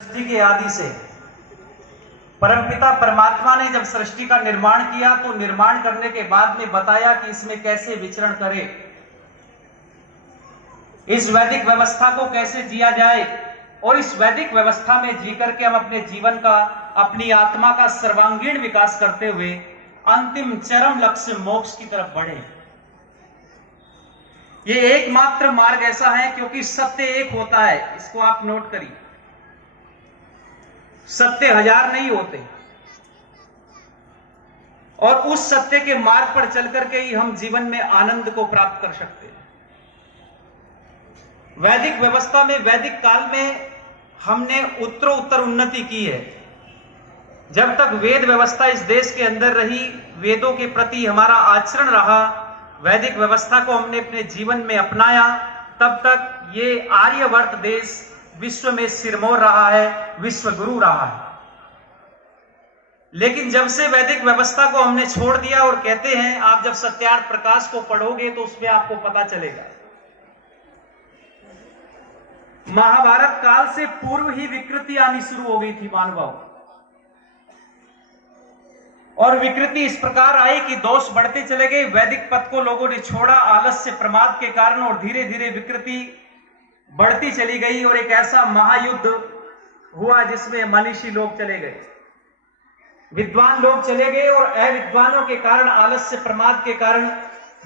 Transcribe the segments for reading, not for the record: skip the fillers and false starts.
सृष्टि के आदि से परमपिता परमात्मा ने जब सृष्टि का निर्माण किया तो निर्माण करने के बाद में बताया कि इसमें कैसे विचरण करे, इस वैदिक व्यवस्था को कैसे जिया जाए और इस वैदिक व्यवस्था में जी करके हम अपने जीवन का, अपनी आत्मा का सर्वांगीण विकास करते हुए अंतिम चरम लक्ष्य मोक्ष की तरफ बढ़े। ये एकमात्र मार्ग ऐसा है क्योंकि सत्य एक होता है, इसको आप नोट करिए। सत्य हजार नहीं होते और उस सत्य के मार्ग पर चल करके ही हम जीवन में आनंद को प्राप्त कर सकते हैं। वैदिक व्यवस्था में, वैदिक काल में हमने उत्तरोत्तर उन्नति की है। जब तक वेद व्यवस्था इस देश के अंदर रही, वेदों के प्रति हमारा आचरण रहा, वैदिक व्यवस्था को हमने अपने जीवन में अपनाया, तब तक ये आर्यवर्त देश विश्व में सिरमौर रहा है, विश्व गुरु रहा है। लेकिन जब से वैदिक व्यवस्था को हमने छोड़ दिया और कहते हैं आप जब सत्यार्थ प्रकाश को पढ़ोगे तो उसमें आपको पता चलेगा, महाभारत काल से पूर्व ही विकृति आनी शुरू हो गई थी मानवाओं, और विकृति इस प्रकार आई कि दोष बढ़ते चले गए। वैदिक पथ को लोगों ने छोड़ा आलस्य प्रमाद के कारण, और धीरे धीरे विकृति बढ़ती चली गई और एक ऐसा महायुद्ध हुआ जिसमें मनीषी लोग चले गए, विद्वान लोग चले गए, और अविद्वानों के कारण, आलस्य प्रमाद के कारण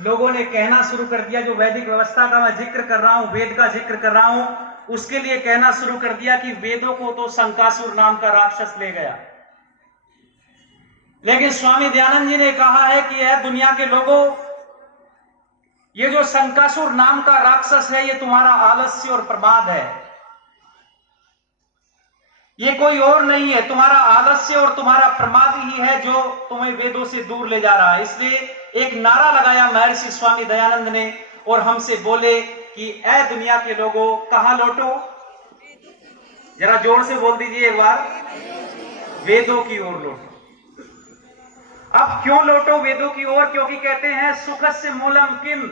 लोगों ने कहना शुरू कर दिया, जो वैदिक व्यवस्था का मैं जिक्र कर रहा हूं, वेद का जिक्र कर रहा हूं, उसके लिए कहना शुरू कर दिया कि वेदों को तो शंकासुर नाम का राक्षस ले गया। लेकिन स्वामी दयानंद जी ने कहा है कि यह दुनिया के लोगों, ये जो शंकासुर नाम का राक्षस है ये तुम्हारा आलस्य और प्रमाद है, ये कोई और नहीं है, तुम्हारा आलस्य और तुम्हारा प्रमाद ही है जो तुम्हें वेदों से दूर ले जा रहा है। इसलिए एक नारा लगाया महर्षि स्वामी दयानंद ने और हमसे बोले कि ऐ दुनिया के लोगों, कहां लौटो, जरा जोर से बोल दीजिए एक बार, वेदों की ओर लौटो। अब क्यों लौटो वेदों की ओर? क्योंकि कहते हैं सुखस्य मूलम किम,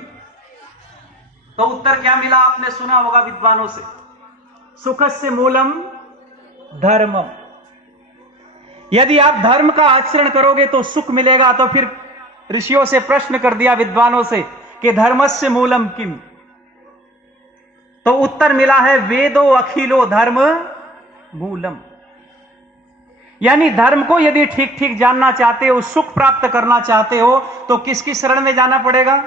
तो उत्तर क्या मिला आपने सुना होगा विद्वानों से, सुखस्य मूलम धर्मम। यदि आप धर्म का आचरण करोगे तो सुख मिलेगा। तो फिर ऋषियों से प्रश्न कर दिया विद्वानों से कि धर्मस्य मूलम किम, तो उत्तर मिला है वेदो अखिलो धर्म मूलम। यानी धर्म को यदि ठीक ठीक जानना चाहते हो, सुख प्राप्त करना चाहते हो, तो किसकी शरण में जाना पड़ेगा?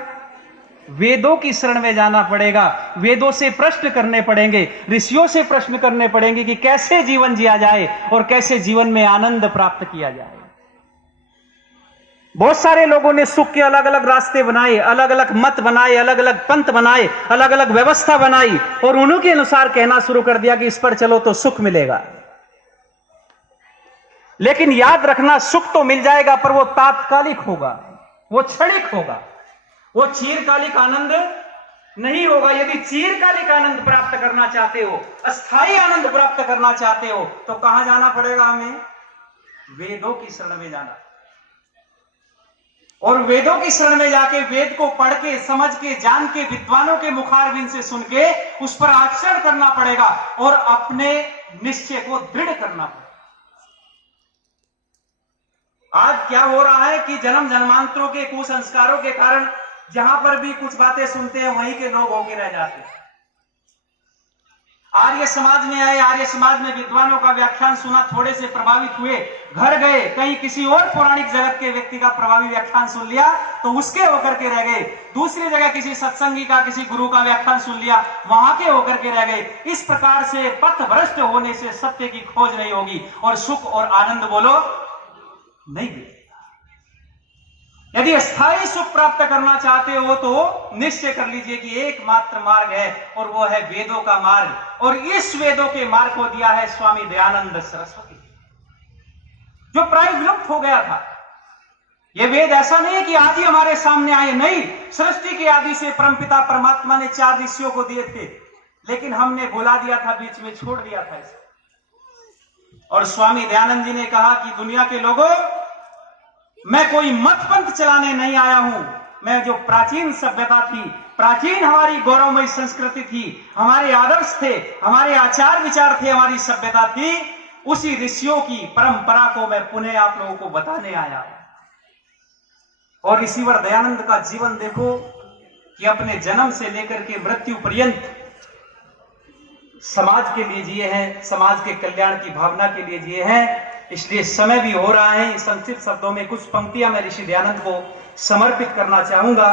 वेदों की शरण में जाना पड़ेगा। वेदों से प्रश्न करने पड़ेंगे, ऋषियों से प्रश्न करने पड़ेंगे कि कैसे जीवन जिया जाए और कैसे जीवन में आनंद प्राप्त किया जाए। बहुत सारे लोगों ने सुख के अलग अलग रास्ते बनाए, अलग अलग मत बनाए, अलग अलग पंथ बनाए, अलग अलग व्यवस्था बनाई, और उन्हीं के अनुसार कहना शुरू कर दिया कि इस पर चलो तो सुख मिलेगा। लेकिन याद रखना, सुख तो मिल जाएगा पर वो तात्कालिक होगा, वो क्षणिक होगा, वो चीरकालिक आनंद नहीं होगा। यदि चीरकालिक आनंद प्राप्त करना चाहते हो, अस्थायी आनंद प्राप्त करना चाहते हो, तो कहां जाना पड़ेगा? हमें वेदों की शरण में जाना, और वेदों की शरण में जाके वेद को पढ़ के, समझ के, जान के, विद्वानों के मुखारबिंद से सुन के उस पर आचरण करना पड़ेगा और अपने निश्चय को दृढ़ करना पड़ेगा। आज क्या हो रहा है कि जन्म जन्मांतरों के कुसंस्कारों के कारण जहां पर भी कुछ बातें सुनते हैं वहीं के लोग होके रह जाते हैं। आर्य समाज में आए, आर्य समाज में विद्वानों का व्याख्यान सुना, थोड़े से प्रभावित हुए, घर गए, कहीं किसी और पौराणिक जगत के व्यक्ति का प्रभावी व्याख्यान सुन लिया तो उसके होकर के रह गए। दूसरी जगह किसी सत्संगी का, किसी गुरु का व्याख्यान सुन लिया, वहां के होकर के रह गए। इस प्रकार से पथ भ्रष्ट होने से सत्य की खोज नहीं होगी और सुख और आनंद बोलो नहीं मिलेगा। यदि स्थायी सुख प्राप्त करना चाहते हो तो निश्चय कर लीजिए कि एकमात्र मार्ग है और वो है वेदों का मार्ग, और इस वेदों के मार्ग को दिया है स्वामी दयानंद सरस्वती, जो प्राय विलुप्त हो गया था। ये वेद ऐसा नहीं है कि आज ही हमारे सामने आए, नहीं, सृष्टि के आदि से परमपिता परमात्मा ने 4 ऋषियों को दिए थे, लेकिन हमने भुला दिया था, बीच में छोड़ दिया था इसे। और स्वामी दयानंद जी ने कहा कि दुनिया के लोगों, मैं कोई मत पंथ चलाने नहीं आया हूं, मैं जो प्राचीन सभ्यता थी, प्राचीन हमारी गौरवमयी संस्कृति थी, हमारे आदर्श थे, हमारे आचार विचार थे, हमारी सभ्यता थी, उसी ऋषियों की परंपरा को मैं पुनः आप लोगों को बताने आया। और ऋषिवर दयानंद का जीवन देखो कि अपने जन्म से लेकर के मृत्यु पर्यंत समाज के लिए जिए हैं, समाज के कल्याण की भावना के लिए जिए हैं। इसलिए समय भी हो रहा है, संक्षिप्त शब्दों में कुछ पंक्तियां मैं ऋषि दयानंद को समर्पित करना चाहूंगा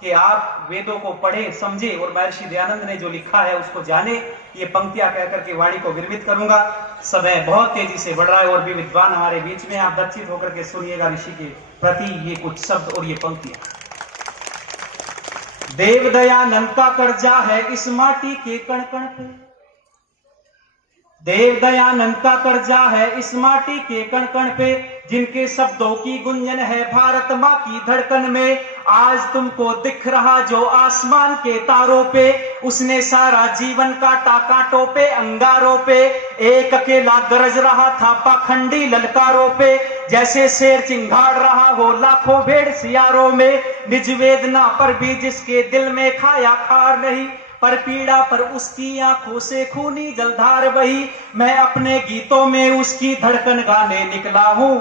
कि आप वेदों को पढ़े, समझे और महर्षि दयानंद ने जो लिखा है उसको जाने। ये पंक्तियां कहकर के वाणी को विरमित करूंगा। समय बहुत तेजी से बढ़ रहा है और भी विद्वान हमारे बीच में, आप दक्षित होकर के सुनिएगा ऋषि के प्रति ये कुछ शब्द और ये पंक्तियां। देव दयानंद का कर्जा है इस माटी के कण कण पे, देव दयानंद का कर्जा है इस माटी के कण कण पे, जिनके शब्दों की गुंजन है भारत माँ की धड़कन में। आज तुमको दिख रहा जो आसमान के तारों पे, उसने सारा जीवन काटा कांटों पे अंगारों पे। एक अकेला गरज रहा था पाखंडी ललकारों पे, जैसे शेर चिंगाड़ रहा हो लाखों भेड़ सियारों में। निज वेदना पर भी जिसके दिल में खाया खार नहीं, पर पीड़ा पर उसकी आंखों से खूनी जलधार बही। मैं अपने गीतों में उसकी धड़कन गाने निकला हूं,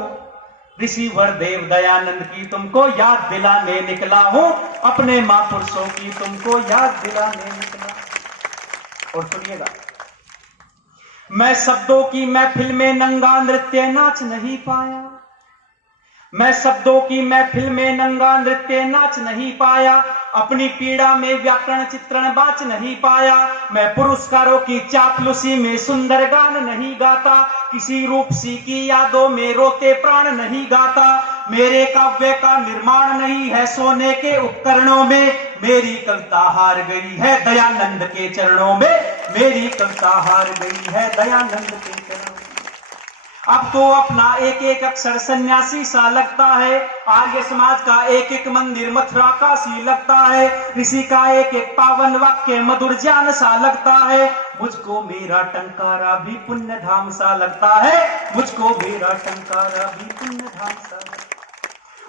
ऋषिवर देव दयानंद की तुमको याद दिलाने निकला हूं, अपने महापुरुषों की तुमको याद दिलाने निकला। और सुनिएगा, मैं शब्दों की महफिल में नंगा नृत्य नाच नहीं पाया, मैं शब्दों की महफिल में नंगा नृत्य नाच नहीं पाया, अपनी पीड़ा में व्याकरण चित्रण बाच नहीं पाया। मैं पुरस्कारों की चापलूसी में सुंदर गान नहीं गाता, किसी रूपसी की यादों में रोते प्राण नहीं गाता। मेरे काव्य का निर्माण नहीं है सोने के उपकरणों में, मेरी कविता हार गई है दयानंद के चरणों में, मेरी कविता हार गई है दयानंद के चरणों में। अब तो अपना एक एक अक्षर सन्यासी सा लगता है, आर्य समाज का एक एक मंदिर मथुरा का सी लगता है, ऋषि का एक एक पावन वाक्य मधुर ज्ञान सा लगता है। मुझको मेरा टंकारा भी पुण्य धाम सा लगता है, मुझको मेरा टंकारा भी पुण्य धाम सा लगता है।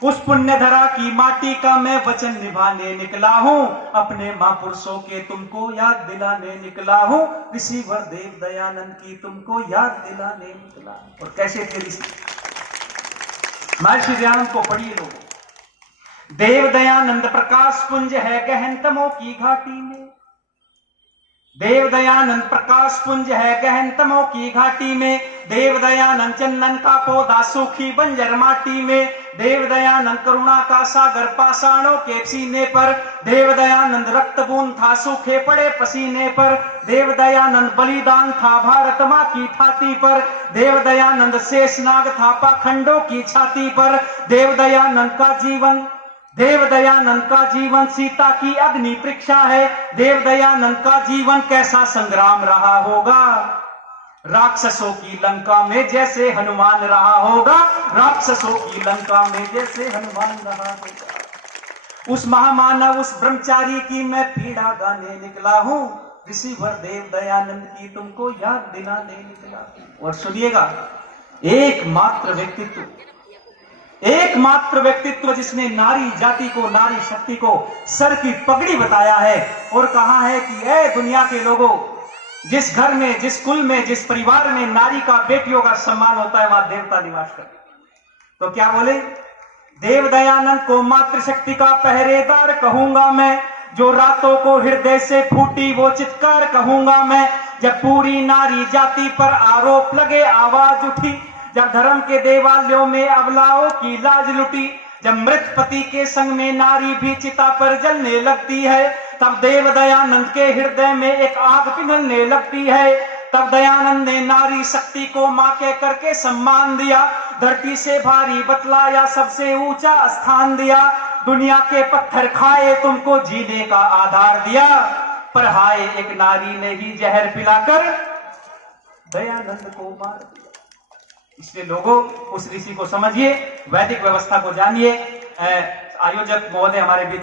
उस पुण्य धरा की माटी का मैं वचन निभाने निकला हूं, अपने महापुरुषों के तुमको याद दिलाने निकला हूं, ऋषिवर देव दयानंद की तुमको याद दिलाने निकला। और कैसे थे ऋषि? महर्षि दयानंद को पढ़िए लोगों। देव दयानंद प्रकाश पुंज है गहन तमों की घाटी में, देव दयानंद प्रकाश पुंज है गहन तमों की घाटी में। देव दयानंद चंदन का पौधा सूखी बंजर माटी में, देव दयानंद करुणा का सागर पाषाणों के सीने पर। देव दयानंद रक्त बूंद था सूखे पड़े पसीने पर, देव दयानंद बलिदान था भारत माँ की छाती पर। देव दयानंद शेषनाग था पाखंडों की छाती पर। देव दयानंद का जीवन, देव दयानंद का जीवन सीता की अग्नि परीक्षा है। देव दयानंद का जीवन कैसा संग्राम रहा होगा, राक्षसों की लंका में जैसे हनुमान रहा होगा, राक्षसों की लंका में जैसे हनुमान रहा होगा। उस महामानव उस ब्रह्मचारी की मैं पीड़ा गाने निकला हूं, ऋषिवर देव दयानंद की तुमको याद दिलाने निकला। और सुनिएगा, एकमात्र व्यक्तित्व जिसने नारी जाति को, नारी शक्ति को सर की पगड़ी बताया है और कहा है कि ऐ दुनिया के लोगों, जिस घर में, जिस कुल में, जिस परिवार में नारी का, बेटियों का सम्मान होता है, वहां देवता निवास करते। तो क्या बोले? देव दयानंद को मातृशक्ति का पहरेदार कहूंगा मैं, जो रातों को हृदय से फूटी वो चित्कार कहूंगा मैं। जब पूरी नारी जाति पर आरोप लगे आवाज उठी, जब धर्म के देवालयों में अबलाओं की लाज लुटी, जब मृत पति के संग में नारी भी चिता पर जलने लगती है, तब देव दयानंद के हृदय में एक आग पिघलने लगती है। तब दयानंद ने नारी शक्ति को मां कह करके सम्मान दिया, धरती से भारी बतलाया, सबसे ऊंचा स्थान दिया। दुनिया के पत्थर खाए तुमको जीने का आधार दिया, पर हाय एक नारी ने ही जहर पिलाकर दयानंद को मार दिया। इसलिए लोगों, उस ऋषि को समझिए, वैदिक व्यवस्था को जानिए। आयोजक महोदय हमारे बीच